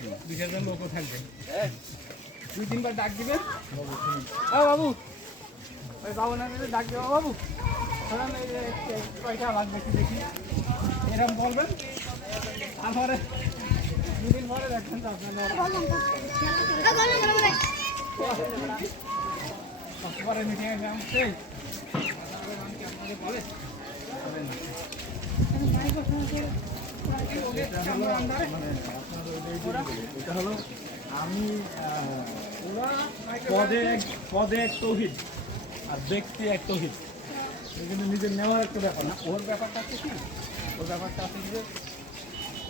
2 জন লোকও থাকবে। 2-3 বার ডাক দিবেন। বাবু ওই বাবু না ডাক দেবো বাবু কয়টা লাগবে কি দেখি এরকম বলবেন। তারপরে 2 দিন পরে দেখবেন তো আপনার পরে মিটিংয়ে যান সেই বলে এটা হলো আমি পদে এক তৌহিদ আর ব্যক্তি এক তৌহিদ, কিন্তু নিজের নেওয়ার একটা ব্যাপার না। ওর ব্যাপারটা আছে কি, ওর ব্যাপারটা আছে যে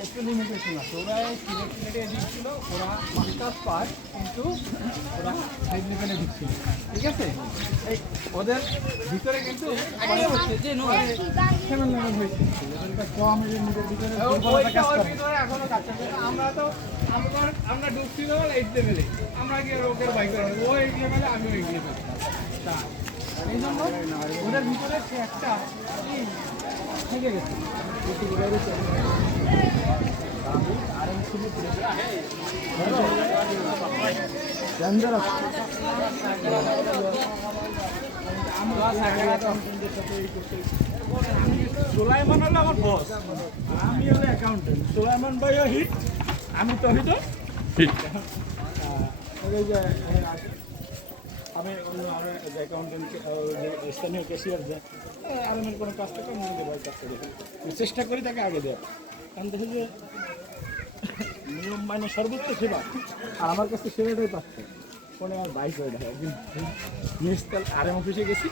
একটু লিমিটেশন আছে। ওরা সিলেক্টেডে দিচ্ছিল, ওরা মাস্টার্স পায়, কিন্তু ওরা হাই লেভেলে দিচ্ছিল, ঠিক আছে। এই ওদের ভিতরে কিন্তু কম নিজের ভিতরে এখনো কাজ করছে। আমরা ঢুকছি তো 8 লেভেলে, আমরা গিয়ে রোগের বাইক করবো, ও 8 লেভেলে আমিও এগিয়ে থাকছি। তা এই জন্য ওদের ভিতরে সে একটা থেকে গেছে। সুলাইমান হলো আমার বস, আমি হলো অ্যাকাউন্টেন্ট। সুলাইমান ভাই হিট, আমি তো হিট হিট। আমি অন্য আরো অ্যাকাউন্টেন্ট স্থানীয় ক্যাশিয়ার যায় আরামের কোনো কাজ থেকে আমি নিজে কাজ করি, চেষ্টা করি তাকে আগে দেওয়া। কারণ দেখি যে নিয়ম মানে সর্বোচ্চ সেবা, আর আমার কাছে সেবাটাই পাচ্ছে। ফোনে আমার বাইক হয়ে দেখা একদিন নিউজকাল আরএম অফিসে গেছি,